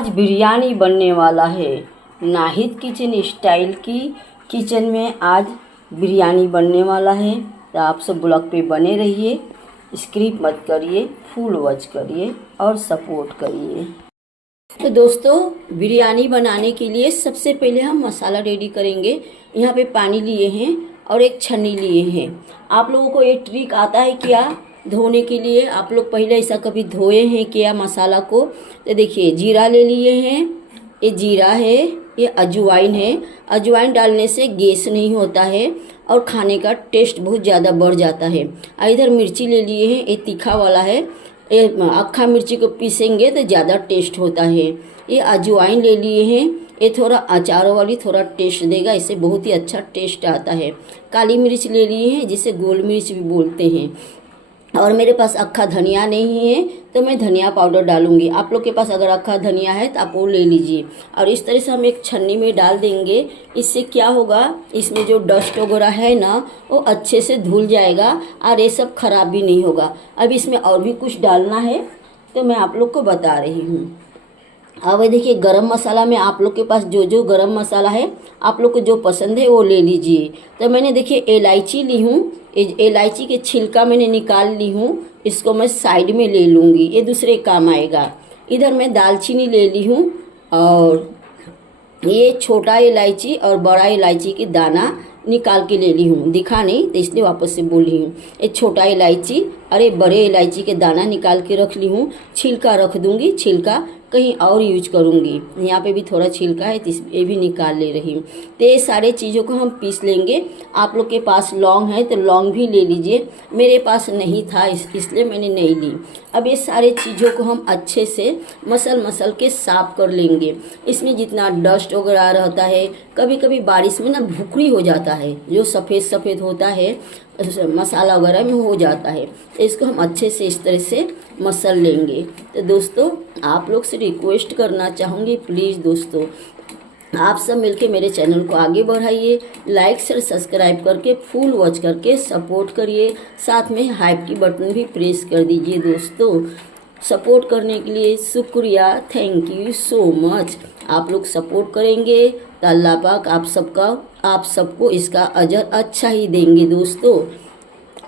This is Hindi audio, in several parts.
आज बिरयानी बनने वाला है। नाहिद किचन स्टाइल की किचन में आज बिरयानी बनने वाला है। तो आप सब ब्लॉग पे बने रहिए, स्किप मत करिए, फुल वॉच करिए और सपोर्ट करिए। तो दोस्तों, बिरयानी बनाने के लिए सबसे पहले हम मसाला रेडी करेंगे। यहाँ पे पानी लिए हैं और एक छन्नी लिए हैं। आप लोगों को ये ट्रिक आता है क्या धोने के लिए? आप लोग पहले ऐसा कभी धोए हैं क्या मसाला को? तो देखिए, जीरा ले लिए हैं, ये जीरा है, ये अजवाइन है। अजवाइन डालने से गैस नहीं होता है और खाने का टेस्ट बहुत ज़्यादा बढ़ जाता है। इधर मिर्ची ले लिए हैं, ये तीखा वाला है। ये अक्खा मिर्ची को पीसेंगे तो ज़्यादा टेस्ट होता है। ये अजवाइन ले लिए हैं, ये थोड़ा अचारों वाली थोड़ा टेस्ट देगा, इससे बहुत ही अच्छा टेस्ट आता है। काली मिर्च ले लिए हैं, जिसे गोल मिर्च भी बोलते हैं। और मेरे पास अक्खा धनिया नहीं है तो मैं धनिया पाउडर डालूंगी। आप लोग के पास अगर अक्खा धनिया है तो आप वो ले लीजिए। और इस तरह से हम एक छन्नी में डाल देंगे। इससे क्या होगा, इसमें जो डस्ट वगैरह है ना, वो अच्छे से धुल जाएगा और ये सब खराब भी नहीं होगा। अब इसमें और भी कुछ डालना है तो मैं आप लोग को बता रही हूँ। अब देखिए, गरम मसाला में आप लोग के पास जो गरम मसाला है, आप लोग को जो पसंद है वो ले लीजिए। तो मैंने देखिए इलायची ली हूँ, इलायची के छिलका मैंने निकाल ली हूँ, इसको मैं साइड में ले लूँगी, ये दूसरे काम आएगा। इधर मैं दालचीनी ले ली हूँ और ये छोटा इलायची और बड़ा इलायची की दाना निकाल के ले ली हूँ। दिखा नहीं तो इसलिए वापस से बोल रही हूँ। ये छोटा इलायची और ये बड़े इलायची के दाना निकाल के रख ली हूँ। छिलका रख दूँगी, छिलका कहीं और यूज करूँगी। यहाँ पे भी थोड़ा छिलका है तो ये भी निकाल ले रही हूँ। तो ये सारे चीज़ों को हम पीस लेंगे। आप लोग के पास लौंग है तो लौंग भी ले लीजिए, मेरे पास नहीं था इसलिए मैंने नहीं ली। अब ये सारे चीज़ों को हम अच्छे से मसल के साफ कर लेंगे। इसमें जितना डस्ट वगैरह रहता है, कभी कभी बारिश में ना भुकड़ी हो जाता है, जो सफ़ेद होता है मसाला वगैरह में हो जाता है। तो इसको हम अच्छे से इस तरह से मसल लेंगे। तो दोस्तों, आप लोग से रिक्वेस्ट करना चाहूँगी, प्लीज़ दोस्तों आप सब मिलके मेरे चैनल को आगे बढ़ाइए। लाइक शेयर सब्सक्राइब करके फुल वॉच करके सपोर्ट करिए। साथ में हाइप की बटन भी प्रेस कर दीजिए। दोस्तों, सपोर्ट करने के लिए शुक्रिया, थैंक यू सो मच। आप लोग सपोर्ट करेंगे तो अल्लाह पाक आप सबको इसका अजर अच्छा ही देंगे दोस्तों।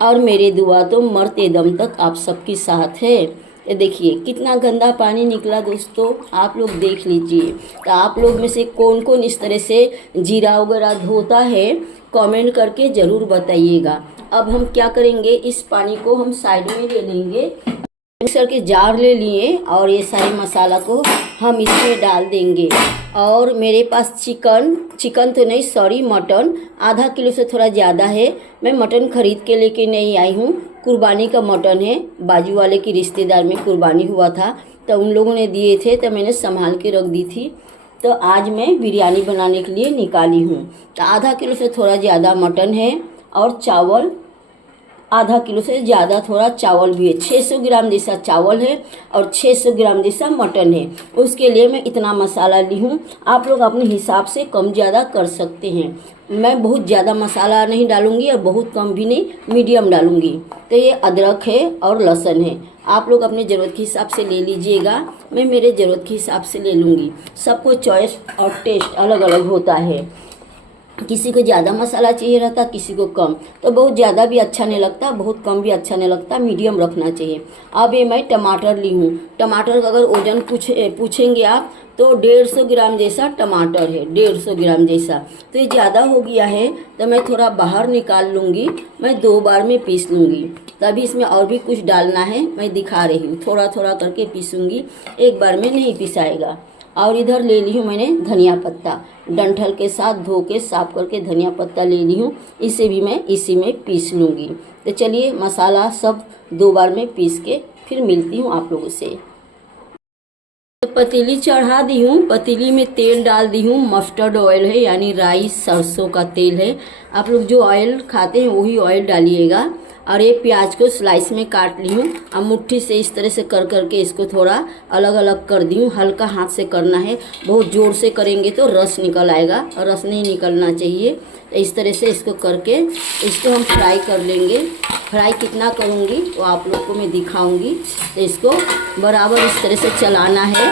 और मेरे दुआ तो मरते दम तक आप सबके साथ है। ये देखिए कितना गंदा पानी निकला दोस्तों, आप लोग देख लीजिए। तो आप लोग में से कौन कौन इस तरह से जीरा वगैरह धोता है, कमेंट करके ज़रूर बताइएगा। अब हम क्या करेंगे, इस पानी को हम साइड में ले लेंगे। मिक्सर के जार ले लिए और ये सारे मसाला को हम इसमें डाल देंगे। और मेरे पास चिकन तो नहीं, सॉरी, मटन आधा किलो से थोड़ा ज़्यादा है। मैं मटन खरीद के लेके नहीं आई हूँ, कुर्बानी का मटन है। बाजू वाले की रिश्तेदार में कुर्बानी हुआ था तो उन लोगों ने दिए थे, तो मैंने संभाल के रख दी थी। तो आज मैं बिरयानी बनाने के लिए निकाली हूँ। तो आधा किलो से थोड़ा ज़्यादा मटन है और चावल आधा किलो से ज़्यादा थोड़ा चावल भी है। 600 ग्राम जैसा चावल है और 600 ग्राम जैसा मटन है। उसके लिए मैं इतना मसाला ली हूँ। आप लोग अपने हिसाब से कम ज़्यादा कर सकते हैं। मैं बहुत ज़्यादा मसाला नहीं डालूँगी और बहुत कम भी नहीं, मीडियम डालूँगी। तो ये अदरक है और लहसुन है, आप लोग अपने ज़रूरत के हिसाब से ले लीजिएगा। मैं मेरे ज़रूरत के हिसाब से ले लूँगी। सबको चॉइस और टेस्ट अलग अलग होता है, किसी को ज़्यादा मसाला चाहिए रहता, किसी को कम। तो बहुत ज़्यादा भी अच्छा नहीं लगता, बहुत कम भी अच्छा नहीं लगता, मीडियम रखना चाहिए। अब ये मैं टमाटर ली हूँ। टमाटर का अगर वजन पूछेंगे आप तो 150 ग्राम जैसा टमाटर है, 150 ग्राम जैसा। तो ये ज़्यादा हो गया है तो मैं थोड़ा बाहर निकाल लूँगी। मैं 2 बार में पीस लूँगी। तभी इसमें और भी कुछ डालना है, मैं दिखा रही हूँ। थोड़ा थोड़ा करके पीसूँगी, एक बार में नहीं पिसाएगा। और इधर ले ली हूँ मैंने धनिया पत्ता, डंठल के साथ धो के साफ करके धनिया पत्ता ले ली हूँ। इसे भी मैं इसी में पीस लूँगी। तो चलिए, मसाला सब 2 बार में पीस के फिर मिलती हूँ आप लोगों से। तो पतीली चढ़ा दी हूँ, पतीली में तेल डाल दी हूँ। मस्टर्ड ऑयल है, यानी राई सरसों का तेल है। आप लोग जो ऑयल खाते हैं वही ऑयल डालिएगा। और ये प्याज को स्लाइस में काट ली हूँ। अब मुट्ठी से इस तरह से कर करके इसको थोड़ा अलग अलग कर दी हूँ। हल्का हाथ से करना है, बहुत ज़ोर से करेंगे तो रस निकल आएगा और रस नहीं निकलना चाहिए। तो इस तरह से इसको करके इसको हम फ्राई कर लेंगे। फ्राई कितना करूँगी वो आप लोग को मैं दिखाऊँगी। तो इसको बराबर इस तरह से चलाना है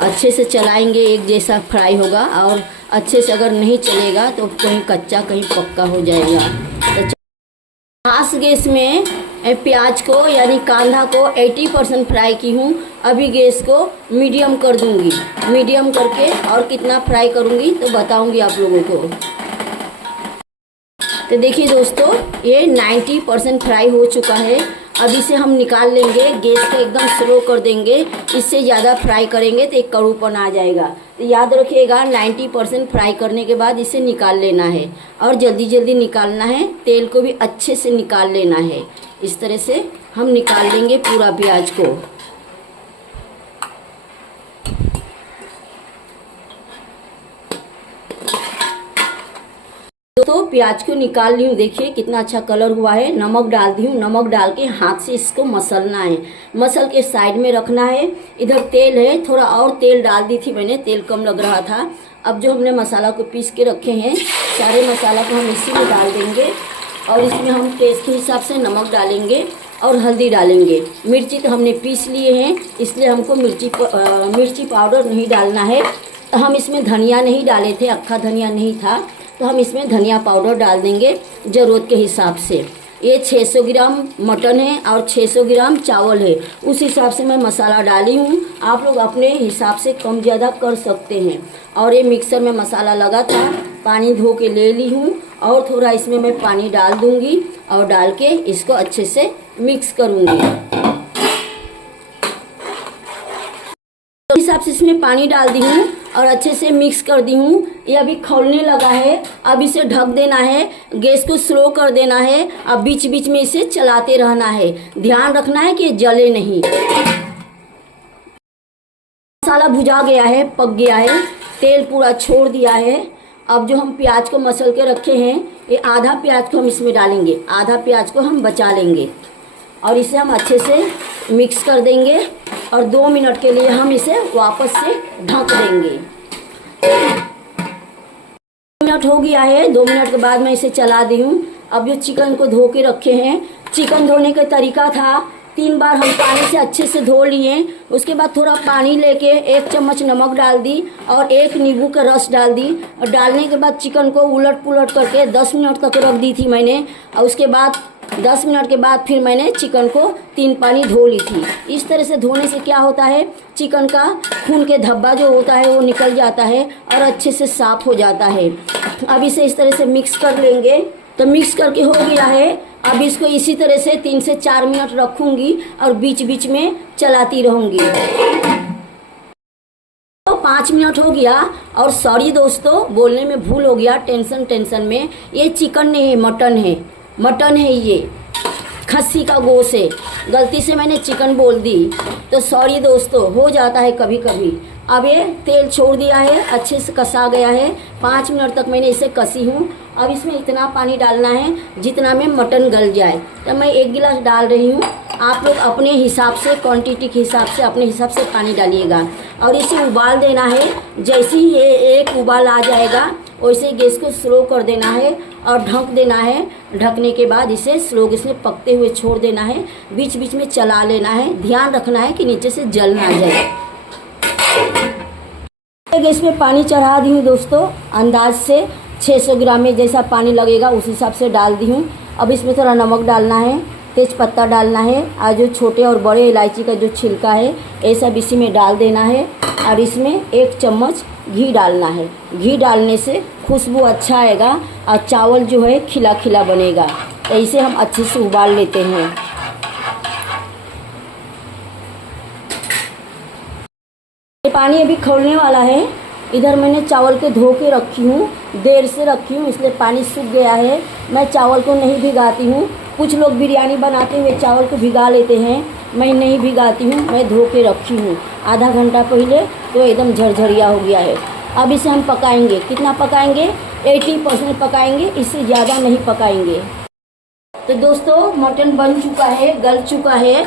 अच्छे से चलाएंगे एक जैसा फ्राई होगा, और अच्छे से अगर नहीं चलेगा तो कहीं कच्चा कहीं पक्का हो जाएगा। तो खास गैस में प्याज को यानी कांदा को 80% फ्राई की हूँ। अभी गैस को मीडियम कर दूँगी। मीडियम करके और कितना फ्राई करूँगी तो बताऊँगी आप लोगों को। तो देखिए दोस्तों, ये 90% फ्राई हो चुका है। अब इसे हम निकाल लेंगे। गैस को एकदम स्लो कर देंगे, इससे ज़्यादा फ्राई करेंगे तो एक कड़ूपन आ जाएगा। तो याद रखिएगा 90% फ्राई करने के बाद इसे निकाल लेना है, और जल्दी जल्दी निकालना है। तेल को भी अच्छे से निकाल लेना है। इस तरह से हम निकाल लेंगे पूरा प्याज को। तो प्याज को निकाल ली हूँ। देखिए कितना अच्छा कलर हुआ है। नमक डाल दी हूँ। नमक डाल के हाथ से इसको मसलना है। मसल के साइड में रखना है। इधर तेल है, थोड़ा और तेल डाल दी थी मैंने, तेल कम लग रहा था। अब जो हमने मसाला को पीस के रखे हैं, सारे मसाला को हम इसी में डाल देंगे, और इसमें हम टेस्ट के हिसाब से नमक डालेंगे और हल्दी डालेंगे। मिर्ची तो हमने पीस लिए हैं, इसलिए हमको मिर्ची पाउडर नहीं डालना है। तो हम इसमें धनिया नहीं डाले थे, अक्खा धनिया नहीं था, तो हम इसमें धनिया पाउडर डाल देंगे ज़रूरत के हिसाब से। ये 600 ग्राम मटन है और 600 ग्राम चावल है, उस हिसाब से मैं मसाला डाली हूँ। आप लोग अपने हिसाब से कम ज़्यादा कर सकते हैं। और ये मिक्सर में मसाला लगा था, पानी धो के ले ली हूँ, और थोड़ा इसमें मैं पानी डाल दूँगी, और डाल के इसको अच्छे से मिक्स करूँगी। तो हिसाब से इसमें पानी डाल दी हूँ और अच्छे से मिक्स कर दी हूँ। ये अभी खौलने लगा है। अब इसे ढक देना है, गैस को स्लो कर देना है। अब बीच बीच में इसे चलाते रहना है। ध्यान रखना है कि जले नहीं। मसाला भुजा गया है, पक गया है, तेल पूरा छोड़ दिया है। अब जो हम प्याज को मसल के रखे हैं, ये आधा प्याज को हम इसमें डालेंगे, आधा प्याज को हम बचा लेंगे, और इसे हम अच्छे से मिक्स कर देंगे, और 2 मिनट के लिए हम इसे वापस से ढक देंगे। 2 मिनट हो गया है। 2 मिनट के बाद मैं इसे चला दी हूँ। अब जो चिकन को धो के रखे हैं, चिकन धोने का तरीका था 3 बार हम पानी से अच्छे से धो लिए। उसके बाद थोड़ा पानी लेके 1 चम्मच नमक डाल दी और 1 नींबू का रस डाल दी, और डालने के बाद चिकन को उलट पुलट करके 10 मिनट तक रख दी थी मैंने। और उसके बाद 10 मिनट के बाद फिर मैंने चिकन को 3 पानी धो ली थी। इस तरह से धोने से क्या होता है, चिकन का खून के धब्बा जो होता है वो निकल जाता है और अच्छे से साफ हो जाता है। अब इसे इस तरह से मिक्स कर लेंगे। तो मिक्स करके हो गया है। अब इसको इसी तरह से 3 से 4 मिनट रखूंगी और बीच बीच में चलाती रहूंगी। तो 5 मिनट हो गया। और सॉरी दोस्तों, बोलने में भूल हो गया, टेंशन में। ये चिकन नहीं है, मटन है। ये खस्सी का गोश्त है। गलती से मैंने चिकन बोल दी, तो सॉरी दोस्तों, हो जाता है कभी कभी। अब ये तेल छोड़ दिया है, अच्छे से कसा गया है। 5 मिनट तक मैंने इसे कसी हूँ। अब इसमें इतना पानी डालना है जितना में मटन गल जाए। तो मैं 1 गिलास डाल रही हूँ। आप लोग अपने हिसाब से, क्वांटिटी के हिसाब से, अपने हिसाब से पानी डालिएगा, और इसे उबाल देना है। जैसे ही ये एक उबाल आ जाएगा, वैसे गैस को स्लो कर देना है और ढक देना है। ढकने के बाद इसे स्लो गैस में पकते हुए छोड़ देना है। बीच बीच में चला लेना है। ध्यान रखना है कि नीचे से जल ना जाए। गैस में पानी चढ़ा दी हूँ दोस्तों, अंदाज से 600 ग्राम में जैसा पानी लगेगा उस हिसाब से डाल दी हूँ। अब इसमें थोड़ा नमक डालना है, तेज पत्ता डालना है, और जो छोटे और बड़े इलायची का जो छिलका है ये सब इसी में डाल देना है। और इसमें 1 चम्मच घी डालना है। घी डालने से खुशबू अच्छा आएगा और चावल जो है खिला खिला बनेगा। तो इसे हम अच्छे से उबाल लेते हैं। ये पानी अभी खौलने वाला है। इधर मैंने चावल के धो के रखी हूँ, देर से रखी हूँ इसलिए पानी सूख गया है। मैं चावल को नहीं भिगाती हूँ। कुछ लोग बिरयानी बनाते हुए चावल को भिगा लेते हैं, मैं नहीं भिगाती हूँ। मैं धो के रखी हूँ आधा घंटा पहले, तो एकदम झरझरिया हो गया है। अब इसे हम पकाएंगे। कितना पकाएंगे? 80% पकाएंगे, इससे ज़्यादा नहीं पकाएंगे। तो दोस्तों, मटन बन चुका है, गल चुका है।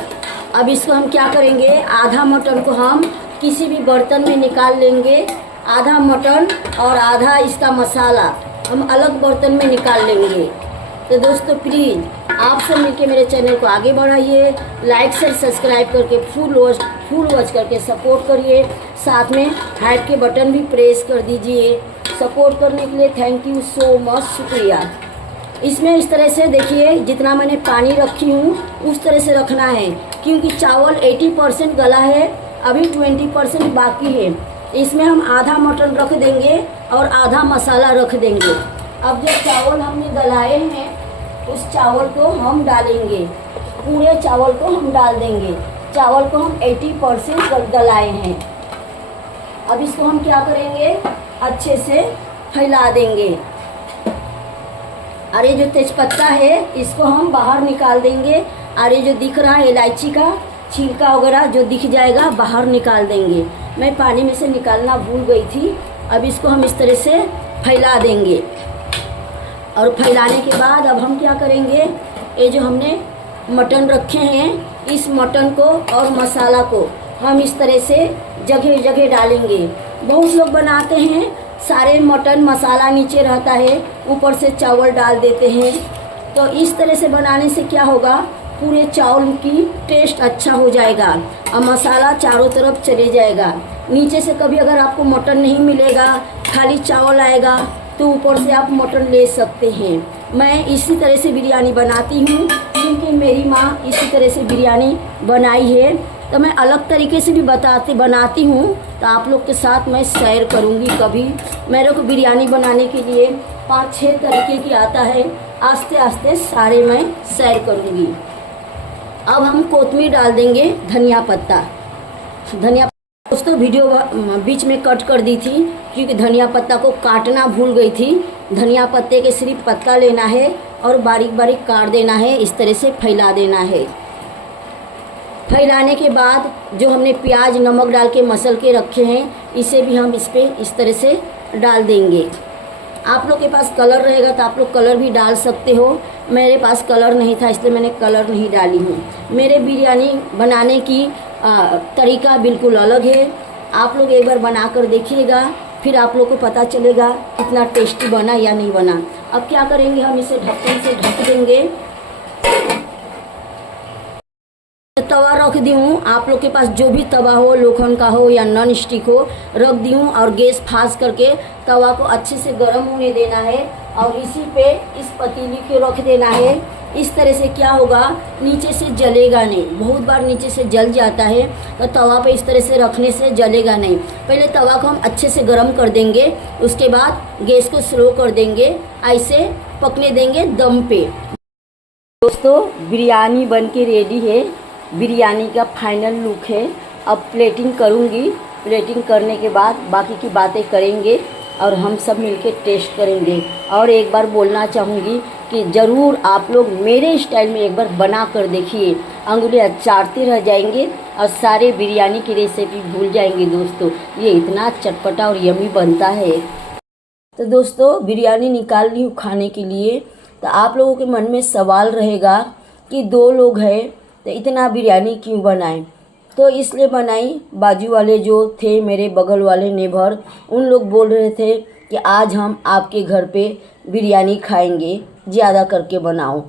अब इसको हम क्या करेंगे, आधा मटन को हम किसी भी बर्तन में निकाल लेंगे। आधा मटन और आधा इसका मसाला हम अलग बर्तन में निकाल लेंगे। तो दोस्तों प्लीज़ आप सब मिलके मेरे चैनल को आगे बढ़ाइए, लाइक शेयर सब्सक्राइब करके फुल वॉच करके सपोर्ट करिए। साथ में हाइप के बटन भी प्रेस कर दीजिए। सपोर्ट करने के लिए थैंक यू सो मच, शुक्रिया। इसमें इस तरह से देखिए, जितना मैंने पानी रखी हूँ उस तरह से रखना है, क्योंकि चावल 80% गला है, अभी 20% बाकी है। इसमें हम आधा मटन रख देंगे और आधा मसाला रख देंगे। अब जो चावल हमने गलाए हैं उस चावल को हम डालेंगे, पूरे चावल को हम डाल देंगे। चावल को हम 80% गलाए हैं। अब इसको हम क्या करेंगे, अच्छे से फैला देंगे। और ये जो तेजपत्ता है इसको हम बाहर निकाल देंगे। और ये जो दिख रहा है इलायची का छिलका वगैरह जो दिख जाएगा बाहर निकाल देंगे। मैं पानी में से निकालना भूल गई थी। अब इसको हम इस तरह से फैला देंगे। और फैलाने के बाद अब हम क्या करेंगे, ये जो हमने मटन रखे हैं इस मटन को और मसाला को हम इस तरह से जगह जगह डालेंगे। बहुत लोग बनाते हैं सारे मटन मसाला नीचे रहता है, ऊपर से चावल डाल देते हैं। तो इस तरह से बनाने से क्या होगा, पूरे चावल की टेस्ट अच्छा हो जाएगा और मसाला चारों तरफ चले जाएगा। नीचे से कभी अगर आपको मटन नहीं मिलेगा, खाली चावल आएगा, तो ऊपर से आप मटन ले सकते हैं। मैं इसी तरह से बिरयानी बनाती हूँ, क्योंकि मेरी माँ इसी तरह से बिरयानी बनाई है। तो मैं अलग तरीके से भी बनाती हूँ, तो आप लोग के साथ मैं शेयर करूँगी। कभी मेरे को बिरयानी बनाने के लिए 5-6 तरीके की आता है, आस्ते आस्ते सारे मैं शेयर करूँगी। अब हम कोतमीर डाल देंगे, धनिया पत्ता। दोस्तों वीडियो बीच में कट कर दी थी, क्योंकि धनिया पत्ता को काटना भूल गई थी। धनिया पत्ते के सिर्फ पत्ता लेना है और बारीक बारीक काट देना है, इस तरह से फैला देना है। फैलाने के बाद जो हमने प्याज नमक डाल के मसल के रखे हैं, इसे भी हम इस पे इस तरह से डाल देंगे। आप लोग के पास कलर रहेगा तो आप लोग कलर भी डाल सकते हो। मेरे पास कलर नहीं था इसलिए मैंने कलर नहीं डाली हूँ। मेरे बिरयानी बनाने की तरीका बिल्कुल अलग है। आप लोग एक बार बना कर देखिएगा, फिर आप लोग को पता चलेगा कितना टेस्टी बना या नहीं बना। अब क्या करेंगे, हम इसे ढक्कन से ढक देंगे। तवा रख दी हूँ, आप लोग के पास जो भी तवा हो, लोखंड का हो या नॉन स्टिक हो, रख दी हूँ। और गैस फास्ट करके तवा को अच्छे से गर्म होने देना है और इसी पे इस पतीली को रख देना है। इस तरह से क्या होगा, नीचे से जलेगा नहीं। बहुत बार नीचे से जल जाता है, तो तवा पे इस तरह से रखने से जलेगा नहीं। पहले तवा को हम अच्छे से गर्म कर देंगे, उसके बाद गैस को स्लो कर देंगे, ऐसे पकने देंगे दम पे। दोस्तों बिरयानी बन के रेडी है। बिरयानी का फाइनल लुक है। अब प्लेटिंग करूँगी, प्लेटिंग करने के बाद बाकी की बातें करेंगे और हम सब मिलके टेस्ट करेंगे। और एक बार बोलना चाहूँगी कि ज़रूर आप लोग मेरे स्टाइल में एक बार बना कर देखिए, अंगुलियाँ चाटते रह जाएंगे और सारे बिरयानी की रेसिपी भूल जाएंगे। दोस्तों ये इतना चटपटा और यमी बनता है। तो दोस्तों बिरयानी निकाल ली हूँ खाने के लिए। तो आप लोगों के मन में सवाल रहेगा कि 2 लोग हैं तो इतना बिरयानी क्यों बनाएं। तो इसलिए बनाई, बाजू वाले जो थे मेरे बगल वाले नेबर, उन लोग बोल रहे थे कि आज हम आपके घर पे बिरयानी खाएंगे, ज़्यादा करके बनाओ।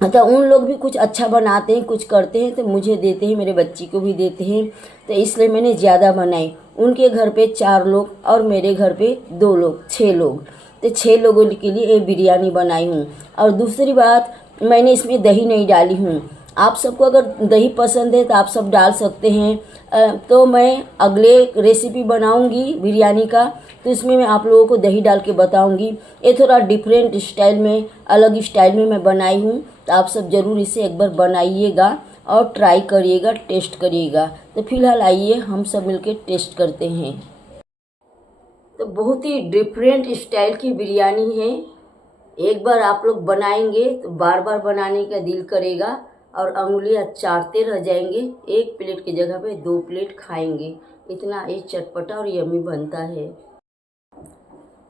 तो उन लोग भी कुछ अच्छा बनाते हैं, कुछ करते हैं तो मुझे देते हैं, मेरे बच्ची को भी देते हैं। तो इसलिए मैंने ज़्यादा बनाई। उनके घर पे 4 लोग और मेरे घर पे 2 लोग, 6 लोग। तो 6 लोगों के लिए ये बिरयानी बनाई हूँ। और दूसरी बात, मैंने इसमें दही नहीं डाली हूँ। आप सबको अगर दही पसंद है तो आप सब डाल सकते हैं। तो मैं अगले रेसिपी बनाऊंगी बिरयानी का, तो इसमें मैं आप लोगों को दही डाल के बताऊंगी। ये थोड़ा डिफरेंट स्टाइल में, अलग स्टाइल में मैं बनाई हूँ। तो आप सब ज़रूर इसे एक बार बनाइएगा और ट्राई करिएगा, टेस्ट करिएगा। तो फिलहाल आइए हम सब मिलके टेस्ट करते हैं। तो बहुत ही डिफरेंट स्टाइल की बिरयानी है। एक बार आप लोग बनाएंगे तो बार बार बनाने का दिल करेगा और अंगुलियां चाटते रह जाएंगे। 1 प्लेट की जगह पे 2 प्लेट खाएंगे, इतना ये चटपटा और यम्मी बनता है।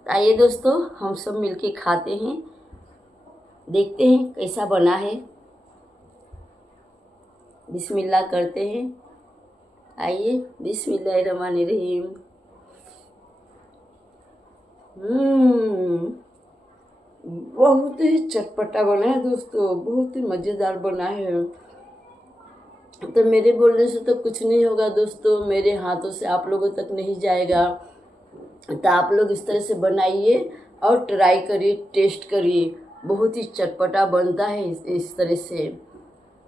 आइए दोस्तों हम सब मिलके खाते हैं, देखते हैं कैसा बना है। बिस्मिल्लाह करते हैं। आइए, बिस्मिल्लाहिर्रहमानिर्रहीम। बहुत ही चटपटा बना है दोस्तों, बहुत ही मज़ेदार बना है। तो मेरे बोलने से तो कुछ नहीं होगा दोस्तों, मेरे हाथों से आप लोगों तक नहीं जाएगा। तो आप लोग इस तरह से बनाइए और ट्राई करिए, टेस्ट करिए, बहुत ही चटपटा बनता है इस तरह से।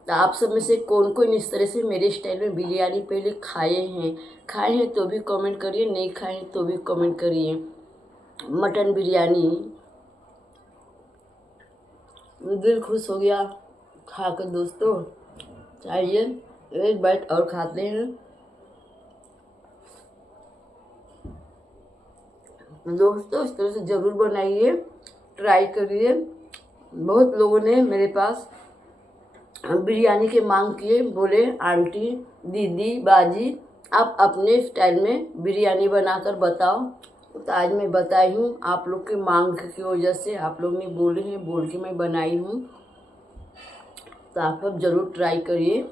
तो आप सब में से कौन कौन इस तरह से मेरे स्टाइल में बिरयानी पहले खाए हैं तो भी कमेंट करिए, नहीं खाए हैं तो भी कमेंट करिए। मटन बिरयानी दिल खुश हो गया खाकर दोस्तों। आइए एक बाइट और खाते हैं दोस्तों। इस तरह से ज़रूर बनाइए, ट्राई करिए। बहुत लोगों ने मेरे पास बिरयानी के मांग किए, बोले आंटी, दीदी, बाजी आप अपने स्टाइल में बिरयानी बनाकर बताओ। तो आज मैं बताई हूँ, आप लोग की मांग की वजह से, आप लोग ने बोले हैं, बोल के मैं बनाई हूँ। तो आप लोग ज़रूर ट्राई करिए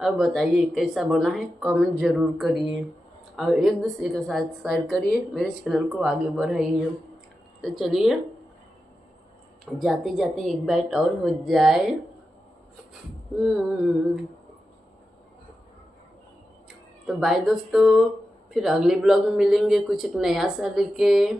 और बताइए कैसा बना है, कमेंट ज़रूर करिए और एक दूसरे के साथ शेयर करिए, मेरे चैनल को आगे बढ़ाइए। तो चलिए जाते जाते एक बाइट और हो जाए। तो बाय दोस्तों, फिर अगले ब्लॉग में मिलेंगे कुछ एक नया सा लेके।